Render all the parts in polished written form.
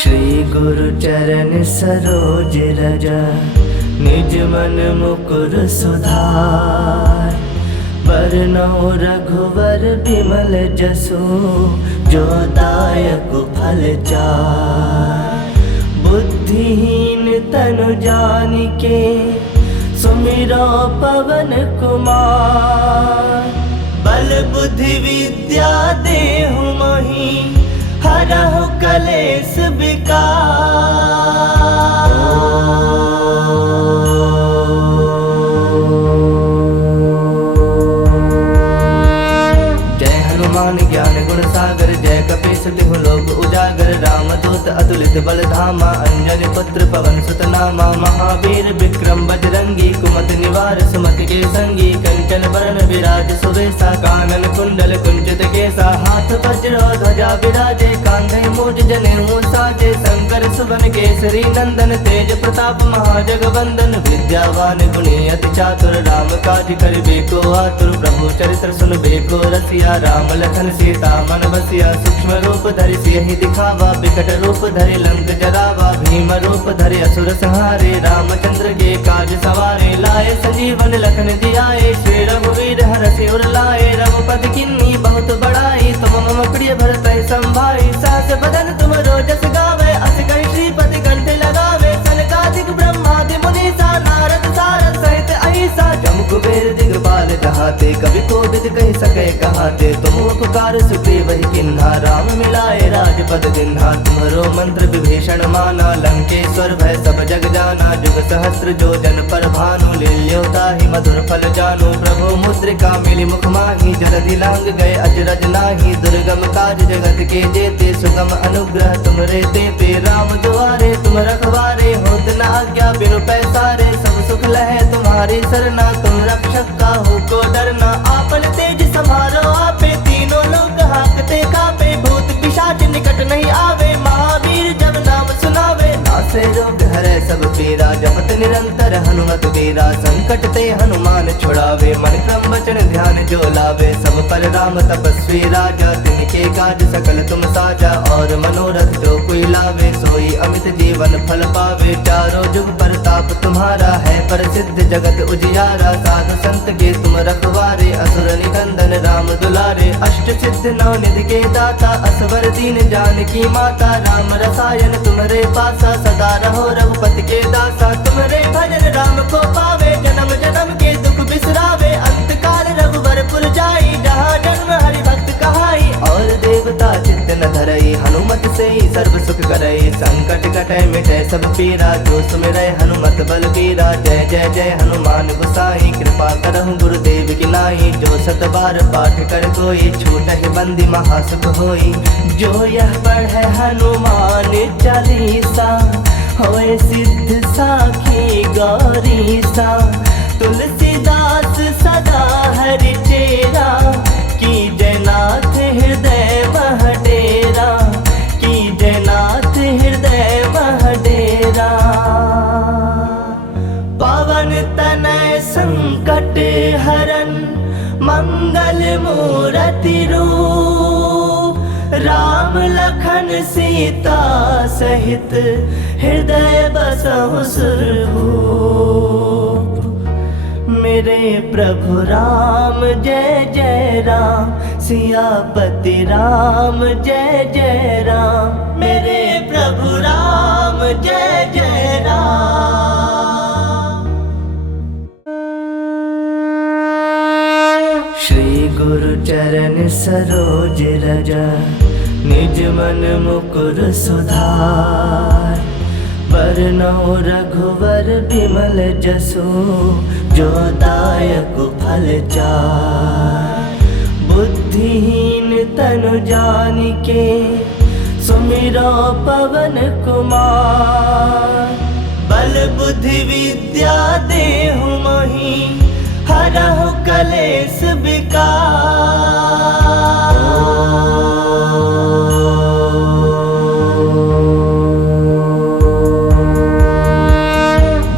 श्री गुरु चरण सरोज रज, निज मन मुकुर सुधार। बरनउँ रघुवर बिमल जसु, जो दायक फल चार। बुद्धिहीन तनु जानिके, सुमिरो पवन कुमार। बल बुद्धि विद्या देहु मोहि, हरहु कलेश विकार। जय हनुमान ज्ञान गुण सागर, जय कपीस तिहु लोक उजागर। रामदूत अतुलित बल धामा, अंजनी पुत्र पवन सुत नामा। महावीर विक्रम बजरंगी, कुमति निवार सुमति के संगी। कंचन बरन विराज सुवेशा, कानन कुंडल कुंचित केसा। हाथ वज्र ध्वजा विराजे, कांधे मूज जनेऊ साजे। शंकर सुवन केसरी नंदन, तेज प्रताप महाजगवंदन। विद्यावान गुणी अति चातुर, राम काज करिबे को आतुर। प्रभु चरित्र सुनबे को रसिया, राम लखन सीता मन बसिया। सूक्ष्म रूप धरि सियहि दिखावा, बिकट रूप धरि लंक जरावा। भीम रूप धरि असुर संहारे, रामचंद्र के काज सवारे। लाए संजीवन लखन जियाए, श्री रघुवीर हरषि उर लाए। रघुपति किन्नी बहुत बड़ाई, तुम मम प्रिय भरतहि संभाई। सहस बदन तुम रोजस गावे, अस कहि श्रीपति कंठ लगावे। सनकादिक ब्रह्मादि मुनीसा, नारद सारद सहित अहिसा। जम कुबेर दिगपाल जहाते, कवि कोविद कहि सकै कहाते। तुम उपकार सुग्रीव ही किन्हा, राम मिलाए राजपद दिन्हा। तुम्हरो मंत्र विभीषण माना, लंकेश्वर भय सब जग जाना। जुग सहस्त्र जो जन पर भानु, लील्यो ताहि मधुर फल जानु। प्रभु मुद्रिका मिली मुख माहि, जलधि लांग गए अजरज नाही। दुर्गम काज जगत के जेते, सुगम अनुग्रह तुमरे तेते। राम दुआरे तुम रखवारे, होत न आज्ञा बिनु पैसारे। सब सुख लहे तुम्हारी सरना, तुम रक्षक काहू को डरना। आपन तेज समारो आपे, तीनों लोग हांकते कापे। भूत पिशाच निकट नहीं आवे, महावीर जब नाम सुनावे। नासे रोग हरै सब पीरा, जपत निरंतर हनुमत वीरा। संकट ते हनुमान छुड़ावे, मन क्रम वचन ध्यान जो लावे। सब पर राम तपस्वी राजा, तिनके काज सकल तुम साजा। और मनोरथ जो कोई लावे, सोई अमित जीवन फल पावे। चारों जुग परताप तुम्हारा है, प्रसिद्ध जगत उजियारा। साधु संत के तुम रखवारे, असुर निकंदन राम दुलारे। अष्ट सिद्ध नौ निधि के दाता, असवर दीन जानकी माता। राम रसायन तुम्हारे पासा, सदा रहो रघुपति के दासा। तुम्हारे भजन राम को पावे, जन्म जन्म के दुख बिसरावे। अंत काल रघुवर पुर जाई, जहाँ जन्म हरि भक्त कहाई। और देवता चित्त न धरई, हनुमत से ही सर्व सुख करई। संकट कटै मिटै सब पीरा, जो सुमिरै हनुमत बल बीरा। जय जय जय हनुमान गोसाई, कृपा करहु गुरुदेव की नाई। जो सत बार पाठ कर कोई, छूटहि बंदी महासुख होई। जो यह पढ़ै हनुमान चालीसा, होए सिद्ध साखी गौरीसा। तुलसीदास सदा हरि चेरा, की जयनाथ हृदय मह डेरा। की जयनाथ हृदय मह डेरा। पवन तनय संकट हरन, मंगल मूरति रूप। राम लखन सीता सहित, हृदय बसहु सुरभूप। मेरे प्रभु राम जय जय राम, सियापति राम जय जय राम। मेरे प्रभु राम जय जय राम। श्री गुरु चरण सरोज रज, निज मन मुकुर सुधार। बरनउँ रघुवर बिमल जसु, जो दायक फल चार। बुद्धिहीन तनु जानिके, सुमिरो पवन कुमार। बल बुद्धि विद्या देहु मोहि, हरहु कलेश विकार।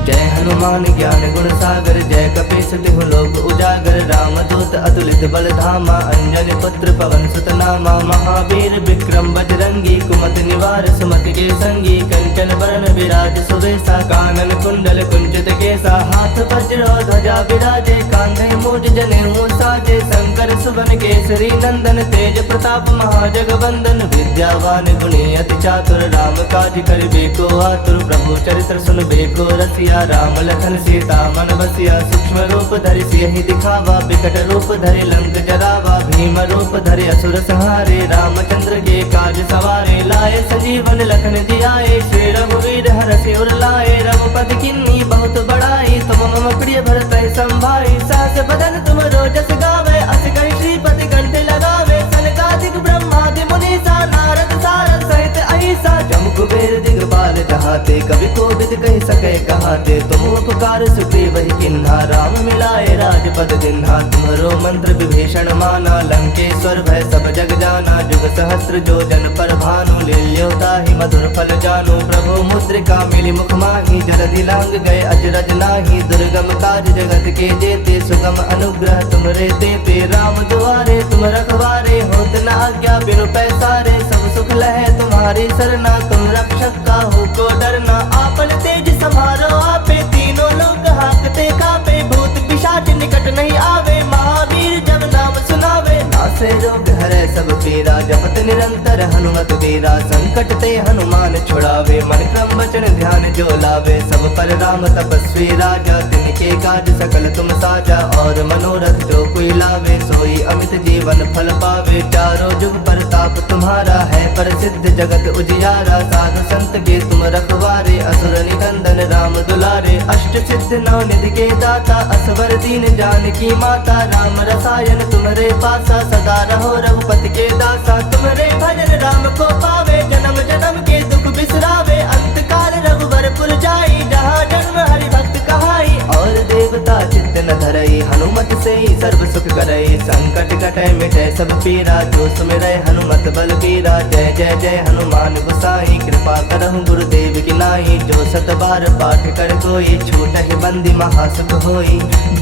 जय हनुमान ज्ञान गुण सागर, जय कपीस तिहु लोक उजागर। रामदूत अतुलित बल धामा, अंजनी पुत्र पवन सुत नामा। महावीर विक्रम बजरंगी कुमत निवार सुमति के संगी कंचन बरन विराज सुबेसा कानन कुंडल कुंचित केसा हाथ वज्र ध्वजा विराजे कांधे मूज जनेऊ साजे शंकर सुवन केसरी नंदन तेज प्रताप महाजगवंदन विद्यावान गुणी अति चातुर राम काज करिबे को आतुर प्रभु चरित्र सुनबे को रसिया राम लखन सीता मन बसिया सूक्ष्म रूप धरि सियहि दिखावा बिकट रूप धरि लंक जरावा भीम रूप धरि असुर संहारे रामचंद्र के काज सवारे लाए संजीवन लखन जियाए श्री रघुवीर हरषि उर लाए रघुपति किन्नी बहुत बड़ाई तुम मम प्रिय भरत संभाई सास बदन तुम रोजस गावे अस कहि श्रीपति कंठ लगावे सनकादिक ब्रह्मादि मुनीसा नारद सारद सहित अहिसा जम कुबेर दिगपाल जहाते कवि कोविद कहि सके कहाते तुम उपकार सुग्रीव ही किन्हा राम मिलाए राजपद जिन्हा तुम्हरो मंत्र विभीषण माना लंकेश्वर भय सब जग जाना जुग सहस्त्र जो जन पर भानु लील्योता ही मधुर फल जानु प्रभु मुद्रिका मिली मुख माही जलधि लांग गए अजरज नाही दुर्गम काज जगत के जेते सुगम अनुग्रह तुमरे तेते राम दुआरे तुम रखवारे होत न आज्ञा बिनु पैसारे सब सुख लहे तुम्हारी सरना तुम रक्षक काहू को डरना आपन तेज समारो आपे तीनों लोग हाकते कापे भूत पिशाच निकट नहीं आवे महावीर जब नाम सुनावे नासे रोग हरे सब पीरा जपत निरंतर हनुमत वीरा संकट ते हनुमान छुड़ावे मन क्रम वचन ध्यान जो लावे सब पर राम तपस्वी राजा तिनके काज सकल तुम साजा और मनोरथ जो कोई लावे सोई अमित जीवन फल पावे चारों जुग प्रताप तुम्हारा है प्रसिद्ध जगत उजियारा साधु संत के तुम रखवारे असुर निकंदन राम दुलारे अष्ट सिद्ध नौ निधि के दाता असवर दीन जानकी माता राम रसायन तुम्हारे पासा सदा रहो रघुपति के दासा तुम्हारे भजन राम को पावे जन्म जन्म के दुख बिसरावे अंत काल रघुवरपुर जाई जहाँ जन्म हरि भक्त कहाई और देवता चित्त न धरई हनुमत से ही सर्व सुख करई संकट कटे मिटे सब पीरा जो सुमिरै हनुमत बल बीरा जय जय जय हनुमान गोसाई कृपा करहु गुरुदेव की नाई जो सत बार पाठ कर कोई छूटहि बंदी महासुख होई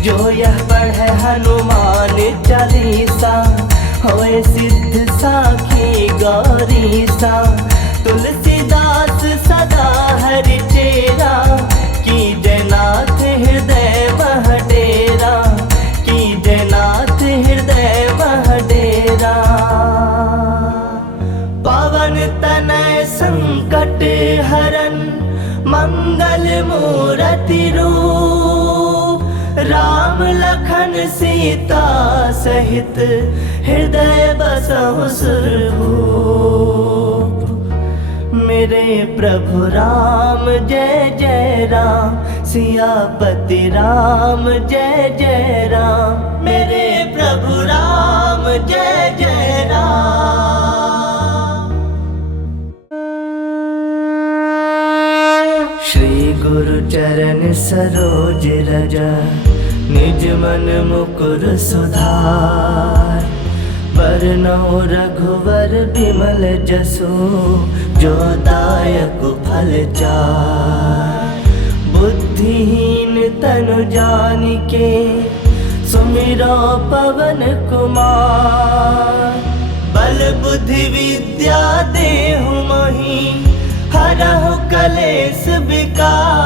जो यह पढ़े हनुमान चालीसा होए सिद्ध साखी गौरीसा तुलसीदास सदा हरि चेरा की जयनाथ हृदय मह डेरा की जयनाथ हृदय मह डेरा पवन तनय संकट हरन मंगल मूर्ति रूप राम लखन सीता सहित हृदय बसहु सुरभूप मेरे प्रभु राम जय जय राम सियापति राम जय जय राम मेरे प्रभु राम जय जय राम। श्री गुरु चरण सरोज रज निज मन मुकुर सुधार बरनौ रघुवर बिमल जसु जो दायक फल चार बुद्धिहीन तनु जानिके सुमिरो पवन कुमार बल बुद्धि विद्या देहु मोहि हरहु कलेश विकार।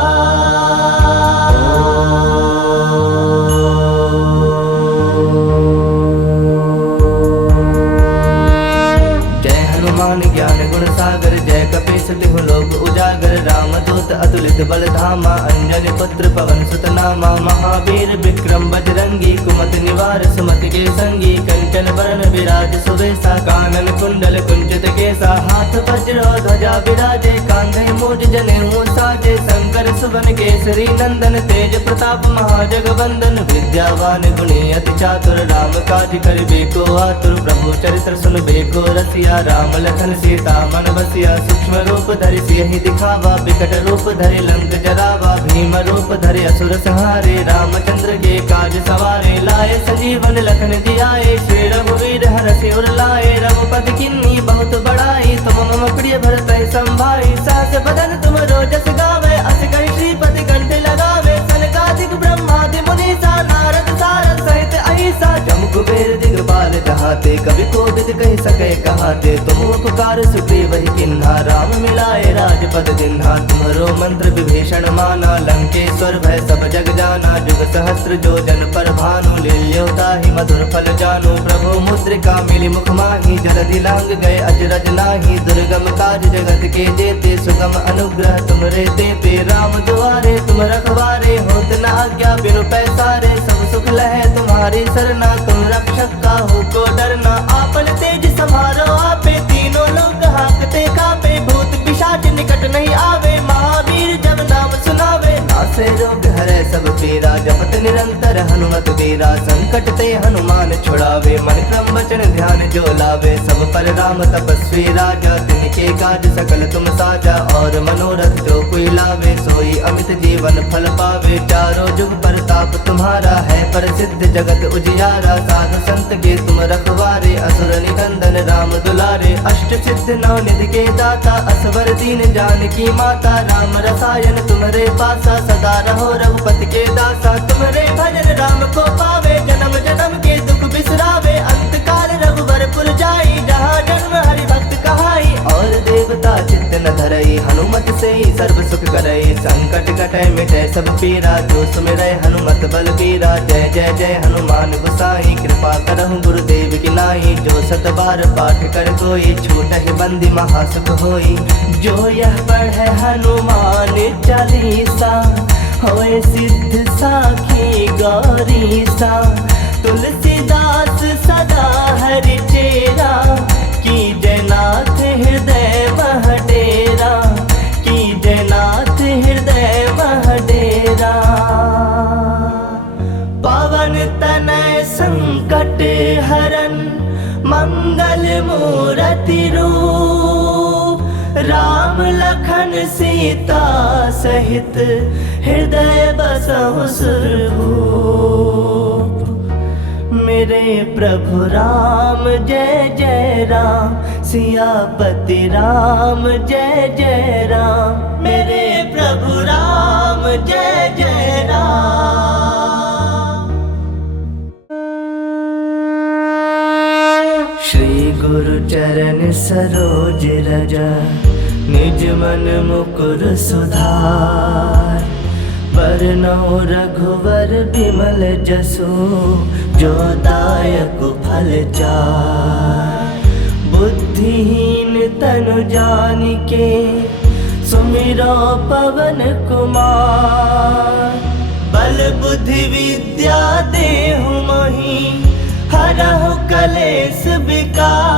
ज्ञान गुण सागर जय कपीस तिहु लोक उजागर रामदूत अतुलित बल धामा अंजनी पुत्र पवन सुत नामा महावीर विक्रम बजरंगी कुमत निवार सुमति के संगी कंचन बरन विराज सुबेसा कानन कुंडल कुंचित केसा हाथ वज्र ध्वजा विराजे कांधे मूज जनेऊ साजे शंकर सुवन केसरी नंदन तेज प्रताप महाजगवंदन विद्यावान गुणी अति चातुर राम काज करिबे को आतुर प्रभु चरित्र सुनबे को रसिया राम लखन सीता मन बसिया सूक्ष्म रूप धरि सियहि दिखावा बिकट रूप धरि लंक जरावा भीम रूप धरि असुर संहारे रामचंद्र के काज सवारे लाए संजीवन लखन जियाए श्री रघुवीर हरषि उर लाए रघुपति किन्नी बहुत बड़ाई तुम मम प्रिय भरत संभाई सास बदन तुम रोजस गावे अस कहि श्रीपति कंठ लगावे सनकादिक ब्रह्मादि मुनीसा नारद सारद सहित अहिसा जम कुबेर दिगपाल जहाते कवि कोविद कहि सके कहाते तुम उपकार सुग्रीव ही किन्हा, राम मिलाए राजपद दिन्हा। तुम्हारो मंत्र विभीषण माना, लंकेश्वर भय सब जग जाना। जुग सहस्त्र जो जन पर भानु, लील्योता ही मधुर फल जानु। प्रभु मुद्रिका मिली मुख माही, जलधि लांग गए अजरज नाही। दुर्गम काज जगत के जेते, सुगम अनुग्रह तुमरे देते। राम दुआरे तुम रखवारे, होत न आज्ञा बिनु पैसारे। सब सुख लहे तुम्हारी सरना, तुम रक्षक काहू को डरना। आपन तेज समारो आपे, तीनों लोग हाकते कापे। भूत पिशाच निकट नहीं आवे, महावीर जब नाम सुनावे। नासे रोग हरै सब पीरा, जपत निरंतर हनुमत बीरा। संकट ते हनुमान छुड़ावे, मन क्रम वचन ध्यान जो लावे। सब पर राम तपस्वी राजा, तिनके काज सकल तुम साजा। और मनोरथ जो कोई लावे, सोई अमित जीवन फल पावे। चारों जुग परताप तुम्हारा है, प्रसिद्ध जगत उजियारा। साधु संत के तुम रखवारे, असुर निकंदन राम दुलारे। अष्ट सिद्ध नौ निधि के दाता, असवर दीन जानकी माता। राम रसायन तुम्हारे पासा, सदा रहो रघुपति के दासा। तुम्हारे भजन राम को पावे, जन्म जन्म के दुख बिसरावे। अंत काल रघुवर पुर जाई, जहाँ जन्म हरि भक्त कहाई। और देवता चित्त न धरई, हनुमत से ही सर्व सुख करई। संकट कटै मिटै सब पीरा, जो सुमिरै हनुमत बल बीरा। जय जय जय हनुमान गोसाई, कृपा करहु गुरुदेव की नाई। जो सत बार पाठ कर कोई, छूटहि बंदी महासुख होई। जो यह पढ़ै हनुमान चालीसा, होए सिद्ध साखी गौरीसा। तुलसीदास सदा हरि चेरा, की जयनाथ हृदय मह डेरा। की जयनाथ हृदय मह डेरा। पवन तनय संकट हरन, मंगल मूरति रूप। राम लखन सीता सहित, हृदय बसहु सुरभूप। मेरे प्रभु राम जय जय राम, सियापति राम जय जय राम। मेरे प्रभु राम जय जय राम। श्री गुरु चरण सरोज रज, निज मन मुकुर सुधार। बरनौ रघुवर बिमल जसु, जो दायक फल चार। बुद्धिहीन तनु जानिके, सुमिरो पवन कुमार। बल बुद्धि विद्या देहु मोहि, हरहु कलेश विकार।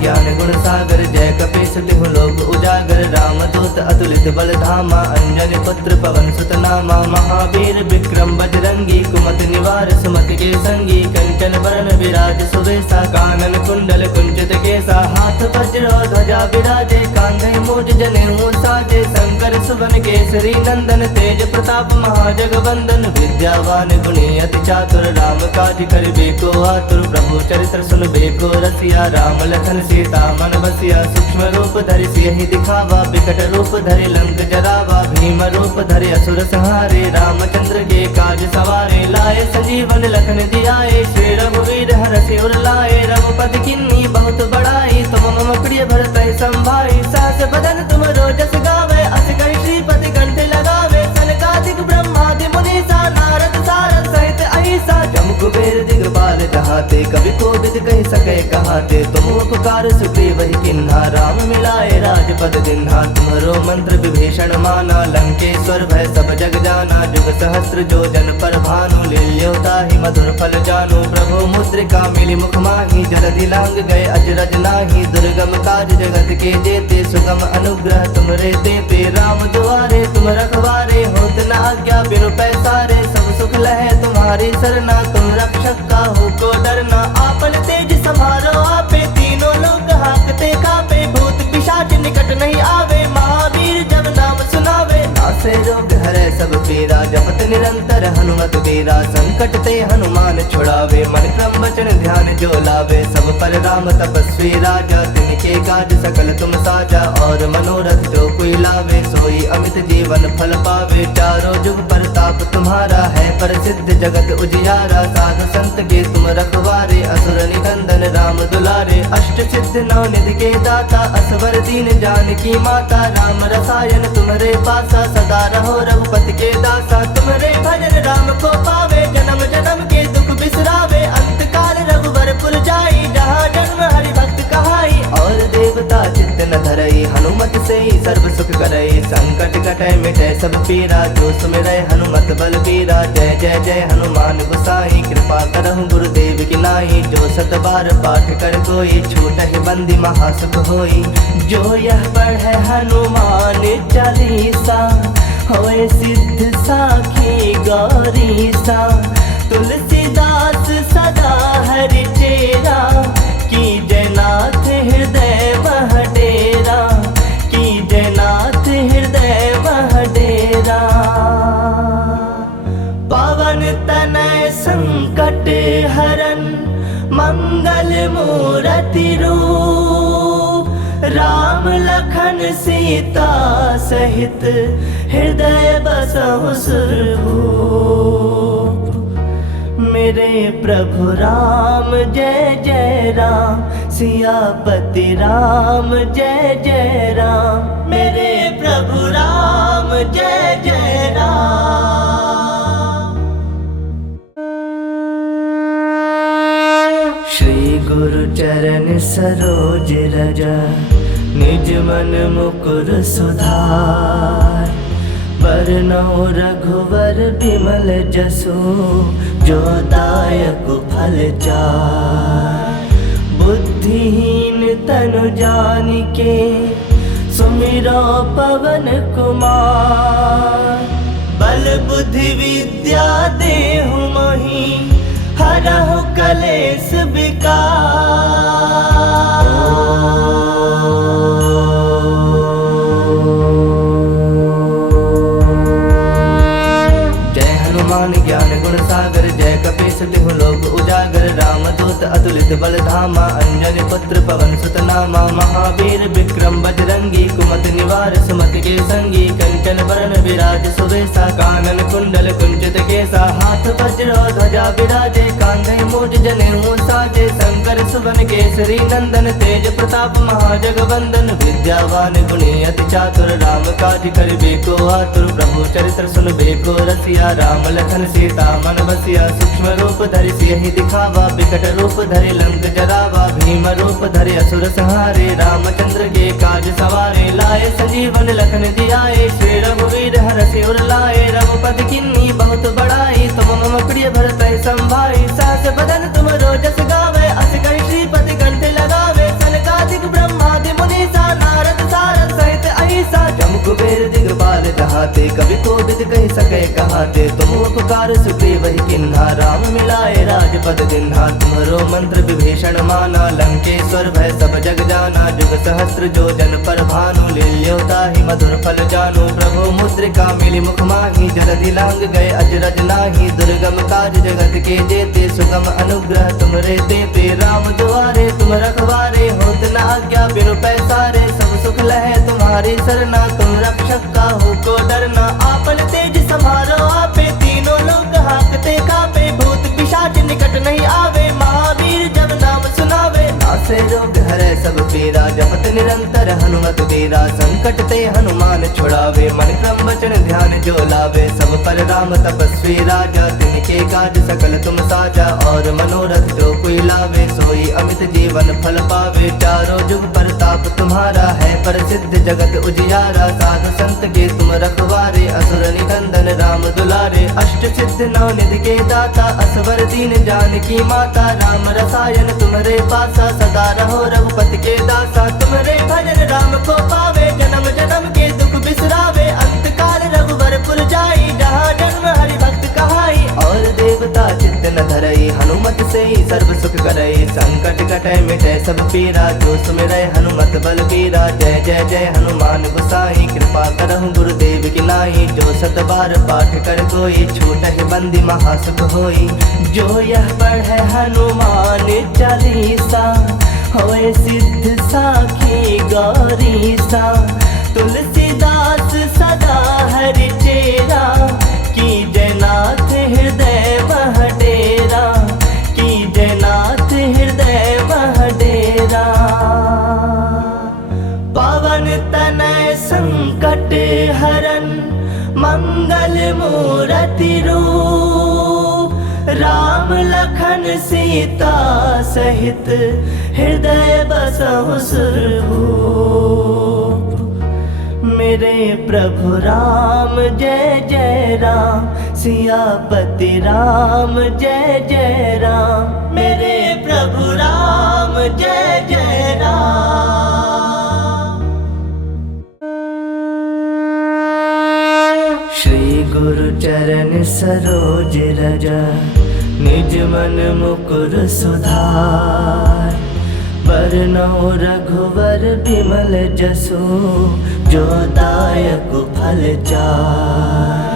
ज्ञान गुण सागर, जय कपीस तिहु लोक उजागर। राम दूत अतुलित बल धामा, अंजनी पुत्र पवन सुत नामा। महावीर विक्रम बजरंगी, कुमति निवार सुमति के संगी। कंचन बरन विराज सुवेशा, कानन कुंडल कुंचित केसा। हाथ वज्र ध्वजा विराजे, कांधे मूज जनेऊ साजे। शंकर सुवन केसरी नंदन, तेज प्रताप महाजगवंदन। विद्यावान गुणी अति चातुर, राम काज करिबे को आतुर। प्रभु चरित्र सुनबे को रसिया, राम लखन सीता मन बसिया। सूक्ष्म रूप धरि सियहि दिखावा, बिकट रूप धरि लंक जरावा। भीम रूप धरि असुर संहारे, रामचंद्र के काज सवारे। लाए संजीवन लखन जियाए, श्री रघुवीर हरषि उर लाए। रघुपति किन्नी बहुत बड़ाई, तुम मम प्रिय भरतहि संभाई। सहस बदन तुम रोजस गावे, अस कहि श्रीपति कंठ लगावे। सनकादिक ब्रह्मादि मुनीसा, नारद सारद सहित अहिसा। जम कुबेर दिगपाल जहाते, कवि कोविद कहि सकै कहाते। तुम उपकार सुग्रीव ही किन्हा, राम मिलाए राजपद दिन्हा। तुम्हारो मंत्र विभीषण माना, लंकेश्वर भय सब जग जाना। जुग सहस्त्र जो जन पर भानु, लील्योता ही मधुर फल जानु। प्रभु मुद्रिका मिली मुख माही, जलधि लांग गए अजरज नाही। दुर्गम काज जगत के जेते, सुगम अनुग्रह तुमरे देते। राम दुआरे तुम रखवारे, होत न आज्ञा बिनु पैसारे। सब सुख लहे तुम्हारी सरना, तुम रक्षक काहू को डरना। आपन तेज समारो आपे, तीनों लोग हाकते कापे। भूत पिशाच निकट नहीं आवे, महावीर जब नाम सुनावे। नासे रोग हरै हरै सब पीरा, जपत निरंतर हनुमत बीरा। संकट ते हनुमान छुड़ावे, मन क्रम वचन ध्यान जो लावे। सब पर राम तपस्वी राजा, तिनके काज सकल तुम साजा। और मनोरथ जो कोई लावे, सोई अमित जीवन फल पावे। चारों जुग प्रताप तुम्हारा है, प्रसिद्ध जगत उजियारा। साधु संत के तुम रखवारे, असुर निकंदन राम दुलारे। अष्ट सिद्ध नौ निधि के दाता, असवर दीन जानकी माता। राम रसायन तुम्हारे पासा, सदा रहो रघुपति के दासा। तुम्हारे भजन राम को पावे, जन्म जन्म के दुख बिसरावे। अंत काल रघुवर पुर जाई, जहाँ जन्म हरि भक्त कहाई। और देवता चित्त न धरई, हनुमत से ही सर्व सुख करई। संकट कटै मिटै सब पीरा, जो सुमिरै हनुमत बल बीरा। जय जय जय हनुमान गोसाई, कृपा करहु गुरुदेव की नाई। जो सत बार पाठ कर कोई, छूटहि बंदी महासुख होई। जो यह पढ़ै हनुमान चालीसा, होए सिद्ध साखी गौरीसा। तुलसीदास सदा हरि चेरा, की जयनाथ हृदय मह डेरा। की जयनाथ हृदय मह डेरा। पवन तनय संकट हरन, मंगल मूरति रूप। राम लखन सीता सहित, हृदय बसहु सुरभूप। मेरे प्रभु राम जय जय राम, सियापति राम जय जय राम। मेरे प्रभु राम जय जय राम। श्री गुरु चरण सरोज रज, निज मन मुकुर सुधार। बरनौ रघुवर बिमल जसु, जो दायक फल चार। बुद्धिहीन तनु जानिके, सुमिरो पवन कुमार। बल बुद्धि विद्या देहु मोहि, हरहु कलेश विकार। ज्ञान गुण सागर, जय कपीस तिहु लोक उजागर। रामदूत अतुलित बल धामा, अंजनी पुत्र पवन सुत नामा। महावीर विक्रम बजरंगी, कुमति निवार सुमति के संगी। कंचन बरन विराज सुवेशा, कानन कुंडल कुंचित केसा। हाथ वज्र ध्वजा विराजे, कांधे मूज जनेऊ साजे। शंकर सुवन केसरी नंदन, तेज प्रताप महाजगवंदन। विद्यावान गुणी अति चातुर, राम काज करिबे को आतुर। प्रभु चरित्र सुनबे को रसिया, राम लखन सीता मन बसिया। सूक्ष्म रूप धरि सियहि दिखावा, विकट रूप धरि लंक जरावा। भीम रूप धरि असुर संहारे, रामचंद्र के काज सवारे। लाए संजीवन लखन जियाए, श्री रघुवीर हरषि उर लाए। रघुपति किन्नी बहुत बड़ाई, तुम मम प्रिय भरतहि संभाई। सहस बदन तुम रोजस गावे, अस कहि श्रीपति कंठ लगावे। सनकादिक ब्रह्मादि मुनीसा, नारद सारद सहित अहिसा। जम कुबेर दिगपाल जहाते, कवि कोविद कहि सकै कहाते। तुम उपकार सुग्रीव ही किन्हा, राम मिलाए राजपद दिन्हा। तुम्हरो मंत्र विभीषण माना, लंकेश्वर भय सब जग जाना। जुग सहस्त्र जो जन पर भानु, लील्यो ताहि मधुर फल जानु। प्रभु मुद्रिका मिली मुख माहि, जलधि लांग गए अजरज नाही। दुर्गम काज जगत के जेते, सुगम अनुग्रह तुमरे देते। राम दुआरे तुम रखवारे, होत न आज्ञा बिनु पैसारे। सब सुख लहै तुम्हारी सरना, तुम रक्षक काहू को डरना। आपन तेज सम्हारो आपे, तीनों लोग हाकते कापे। भूत पिशाच निकट नहीं आवे, महावीर जब नाम सुनावे। नासे रोग हरै सब पीरा, जपत निरंतर हनुमत बीरा। संकट ते हनुमान छुड़ावे, मन क्रम वचन ध्यान जो लावे। सब पर राम तपस्वी राजा, तिनके काज सकल तुम साजा। और मनोरथ जो कोई लावे, सोई अमित जीवन फल पावे। चारों जुग प्रताप तुम्हारा है, प्रसिद्ध जगत उजियारा। साधु संत के तुम रखवारे, असुर निकंदन राम दुलारे। अष्ट सिद्ध नौ निधि के दाता, असवर दीन जानकी माता। राम रसायन तुम्हारे पासा, सदा रहो रघुपति के दासा। तुम्हारे भजन राम को पावे, जन्म जन्म के दुख बिसरावे। अंत काल रघुवर पुर जाई, जहाँ जन्म हरि भक्त कहाई। और देवता चित्त न धरई, हनुमत से ही सर्व सुख करई। संकट कट कटे मिटे सब पीरा, जो सुमिरै हनुमत बल बीरा। जय जय जय हनुमान गोसाई, कृपा करहु गुरुदेव की नाई। जो सत बार पाठ कर कोई, छूटहि बंदी महासुख होई। जो यह पढ़े हनुमान चालीसा, होए सिद्ध साखी गौरीसा। तुलसीदास सदा हरि चेरा, की जयनाथ हृदय मह डेरा। की जयनाथ हृदय मह डेरा। पवन तनय संकट हरन, मंगल मूरति रूप। राम लखन सीता सहित, हृदय बसहु सुरभूप। मेरे प्रभु राम जय जय राम, सियापति राम जय जय राम। मेरे प्रभु राम जय जय राम। श्री गुरु चरण सरोज रज, निज मन मुकुर सुधार। बरनउँ रघुवर बिमल जसु, जो दायक फल चार।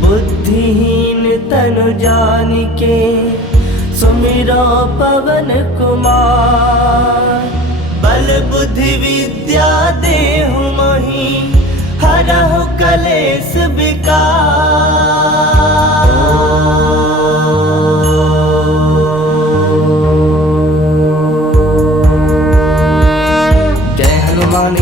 बुद्धिहीन तनु जानिके, सुमिरो पवन कुमार। बल बुद्धि विद्या देहु मोहि, हरहु कलेश विकार।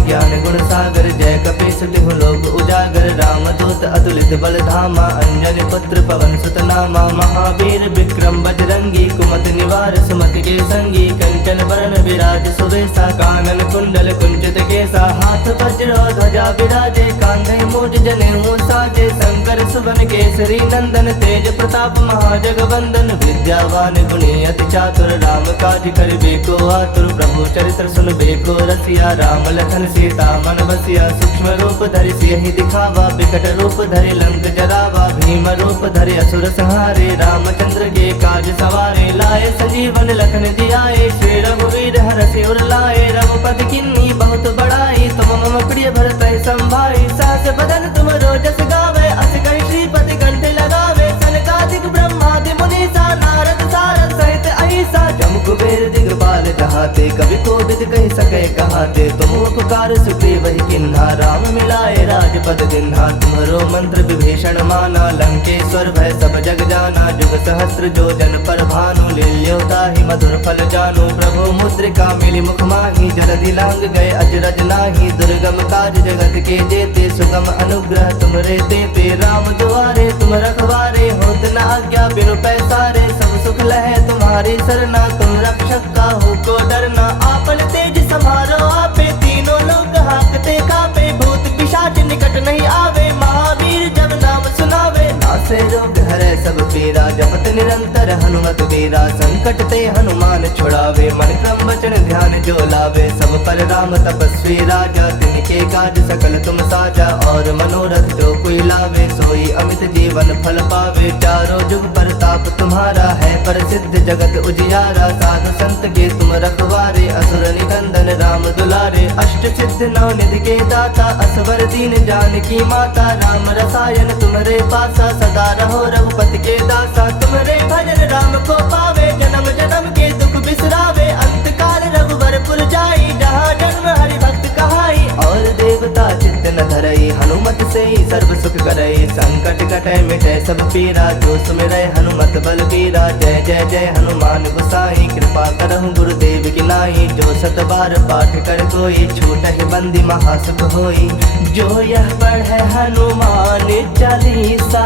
ज्ञान गुण सागर, जय कपीस तिहु लोक उजागर। रामदूत अतुलित बल धामा, अंजनी पुत्र पवन सुत नामा। महावीर विक्रम बजरंगी, कुमति निवार सुमति के संगी। कंचन बरन विराज सुबेसा, कानन कुंडल कुंचित केसा। हाथ वज्र ध्वजा विराजे, कांधे मूज जनेऊ साजे। शंकर सुवन केसरी नंदन, तेज प्रताप महाजगवंदन। विद्यावान गुणी अति चातुर, राम काज करिबे को आतुर। प्रभु चरित्र सुनबे को रसिया, राम लखन सीता मन बसिया। सूक्ष्म रूप धरि सियहि दिखावा, विकट रूप धरि लंक जरावा। भीम रूप धरि असुर संहारे, रामचंद्र के काज सवारे। लाए संजीवन लखन जियाए, श्री रघुवीर हरषि उर लाए। रघुपति किन्नी बहुत बड़ाई, तुम मम प्रिय भरतहि संभाई। सहस बदन तुम रोजस गावे, अस कहि श्रीपति कंठ लगावे। सनकादिक ब्रह्मादि मुनीसा, नारद सारद सहित अहिसा। जम कुबेर दिगपाल जहाते, कवि कोविद कहि सकै कहाते। तुम उपकार सुग्रीव ही किन्हा, राम मिलाए राजपद दिन्हा। तुम्हरो मंत्र विभीषण माना, लंकेश्वर भय सब जग जाना। जुग सहस्त्र जो जन पर भानु, लील्यो ताहि मधुर फल जानू। प्रभु मुद्रिका मिली मुख माही, जलधि लांग गए अजरज नाही। दुर्गम काज जगत के जेते, सुगम अनुग्रह तुमरे तेते। राम दुआरे तुम रखवारे, होत न आज्ञा बिनु पैसारे। सब सुख लहे तुम्हारी सरना, तुम रक्षक काहू को डरना। आपन तेज समारो आपे, तीनों लोग हाँकते कापे। भूत पिशाच निकट नहीं आवे, महावीर जब नाम सुनावे। नासे रोग हरै सब पीरा, जपत निरंतर हनुमत वीरा। संकट ते हनुमान छुड़ावे, मन क्रम वचन ध्यान जो लावे। सब पर राम तपस्वी राजा, तिनके काज सकल तुम साजा। और मनोरथ जो कोई लावे, सोई अमित जीवन फल पावे। चारों जुग परताप तुम्हारा है, प्रसिद्ध जगत उजियारा। साधु संत के तुम रखवारे, असुर निकंदन राम दुलारे। अष्ट सिद्ध नौ निधि के दाता, असवर दीन जानकी माता। राम रसायन तुम्हारे पासा, सदा रहो रघुपति के दासा। तुम्हारे भजन राम को पावे, जन्म जन्म के दुख बिसरावे। अंत काल रघुवर पुर जाई, जहाँ जन्म हरि भक्त कहाई। और देवता चित्त न धरई, हनुमत से ही सर्व सुख करई। संकट कटे मिटे सब पीरा, जो सुमिरै हनुमत बल बीरा। जय जय जय हनुमान गोसाई, कृपा करहु गुरुदेव की नाई। जो सत बार पाठ कर कोई, छूटहि बंदी महासुख होई। जो यह पढ़े हनुमान चालीसा,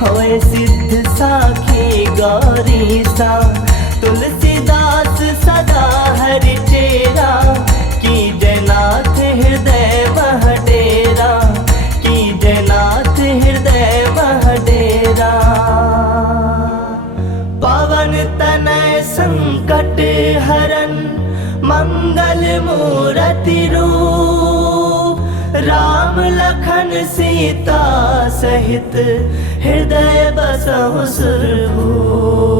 होए सिद्ध साखी गौरीसा। तुलसीदास सदा हरि चेरा, की जयनाथ हृदय मह डेरा। की जयनाथ हृदय मह डेरा। पवन तनय संकट हरन, मंगल मूरति रूप। राम लखन सीता सहित, हृदय बसहु सुरभूप।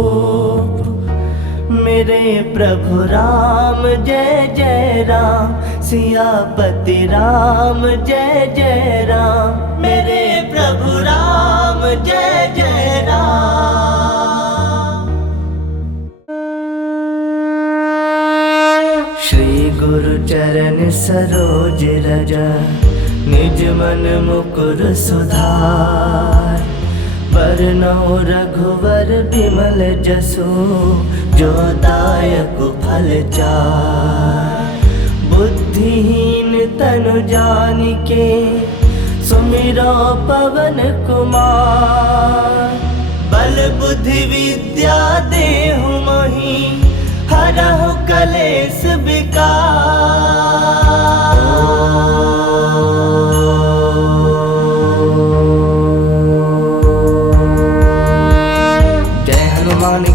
मेरे प्रभु राम जय जय राम, सियापति राम जय जय राम, मेरे प्रभु राम जय जय राम। श्री गुरु चरण सरोज रज, निज मन मुकुर सुधार, बरनौ रघुवर बिमल जसु, जो दायक फल चार। बुद्धिहीन तनु जानिके, सुमिरो पवन कुमार। बल बुद्धि विद्या देहु मोहि, हरहु कलेश विकार।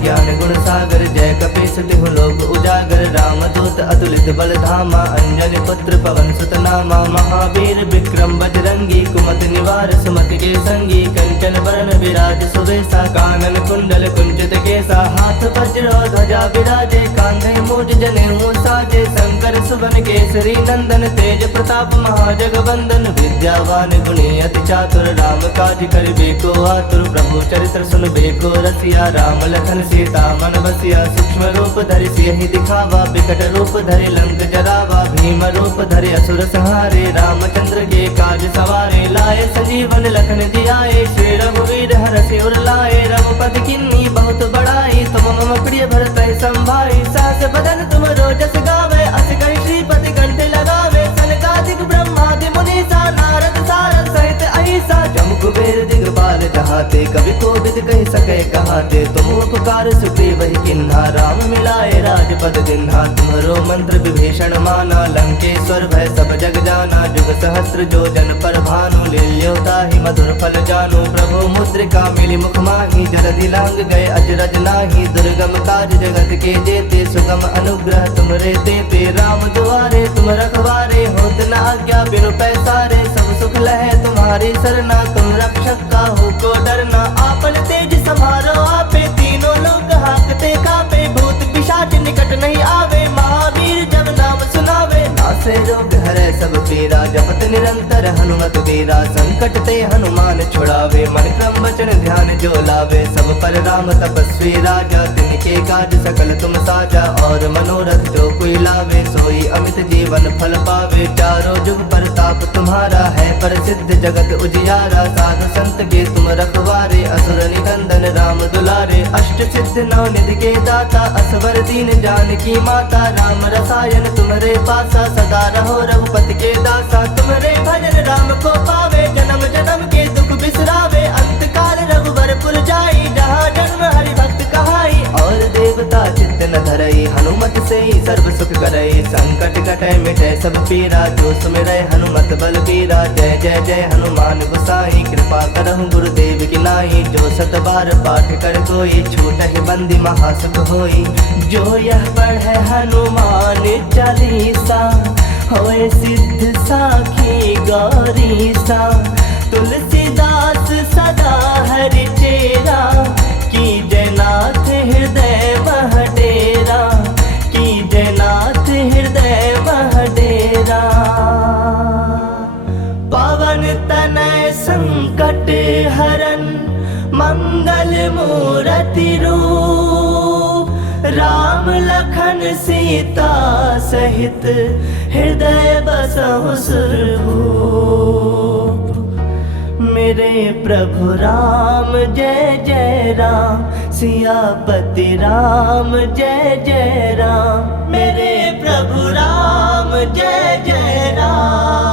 ज्ञान गुण सागर, जय कपीस तिहु लोक उजागर। रामदूत अतुलित बल धामा, अंजनी पुत्र पवन सुत नामा। महावीर विक्रम बजरंगी, कुमति निवार सुमति के संगी। कंचन बरन विराज सुबेसा, कानन कुंडल कुंचित केसा। हाथ वज्र ध्वजा विराजे, कांधे मूज जनेऊ साजे। शंकर सुवन केसरी नंदन, तेज प्रताप महाजगवंदन। विद्यावान गुणी अति चातुर, राम काज करिबे को आतुर। प्रभु चरित्र सुनबे को रसिया, राम लखन सीता मन बसिया। सूक्ष्म रूप धरि सियहि दिखावा, बिकट रूप धरि लंक जरावा। भीम रूप धरि असुर संहारे, रामचंद्र के काज सवारे। लाए संजीवन लखन जियाए, श्री रघुवीर हरषि उर लाए। रघुपति किन्नी बहुत बड़ाई, तुम मम प्रिय भरत संभाई। सहस बदन तुम रोजस गावे, अस कहि श्रीपति कंठ लगावे। सनकादिक ब्रह्मादि मुनीसा, नारद सारद सहित अहिसा। जम कुबेर दिगपाल जहाते, कवि कोविद कहि सके कहाते। तुम उपकार सुग्रीव ही किन्हा, राम मिलाए राजपद दिन्हा। तुम्हरो मंत्र विभीषण माना, लंकेश्वर भय सब जग जाना। जुग सहस्त्र जो जन पर भानु, लील्यो ताहि मधुर फल जानु। प्रभु मुद्रिका मिली मुख माहि, जलधि लांग गए अजरज नाही। दुर्गम काज जगत के जेते, सुगम अनुग्रह तुमरे तेते। राम दुआरे तुम रखवारे, होत न आज्ञा बिनु पैसारे। सब सुख लहे तुम्हारी सरना, तुम रक्षक काहू को डरना। आपन तेज समारो आपे, तीनों लोग हाकते कापे। भूत पिशाच निकट नहीं आवे, महावीर जब नाम सुनावे। नासे रोग हरै सब पीरा, जपत निरंतर हनुमत बीरा। संकट ते हनुमान छुड़ावे, मन क्रम वचन ध्यान जो लावे। सब पर राम तपस्वी राजा, तिनके काज सकल तुम साजा। और मनोरथ जो कोई लावे, सोई अमित जीवन फल पावे। चारों जुग परताप तुम्हारा है, प्रसिद्ध जगत उजियारा। साधु संत के तुम रखवारे, असुर निकंदन राम दुलारे। अष्ट सिद्ध नौ निधि के दाता, असवर दीन जानकी माता। राम रसायन तुम्हारे पासा, सदा रहो रघुपति के दासा। तुम्हारे भजन राम को पावे, जन्म जन्म के दुख बिसरावे। अंत काल रघुवर पुर जाई, जहाँ जन्म हरि भक्त कहाई। और देवता चित्त न धरई, हनुमत से ही सर्व सुख करई। संकट कटै मिटै सब पीरा, जो सुमिरै हनुमत बल बीरा। जय जय जय हनुमान गोसाई, कृपा करहु गुरुदेव की नाई। जो सत बार पाठ कर कोई, छूटहि बंदी महासुख होई। जो यह पढ़े हनुमान चालीसा, होए सिद्ध साखी गौरीसा। तुलसीदास सदा हरि चेरा, की जयनाथ हृदय मह डेरा। की जयनाथ हृदय मह डेरा। पवन तनय संकट हरन, मंगल मूरति रूप। राम लखन सीता सहित, हृदय बसहु सुरभूप। मेरे प्रभु राम जय जय राम, सियापति राम जय जय राम, मेरे प्रभु राम जय जय राम।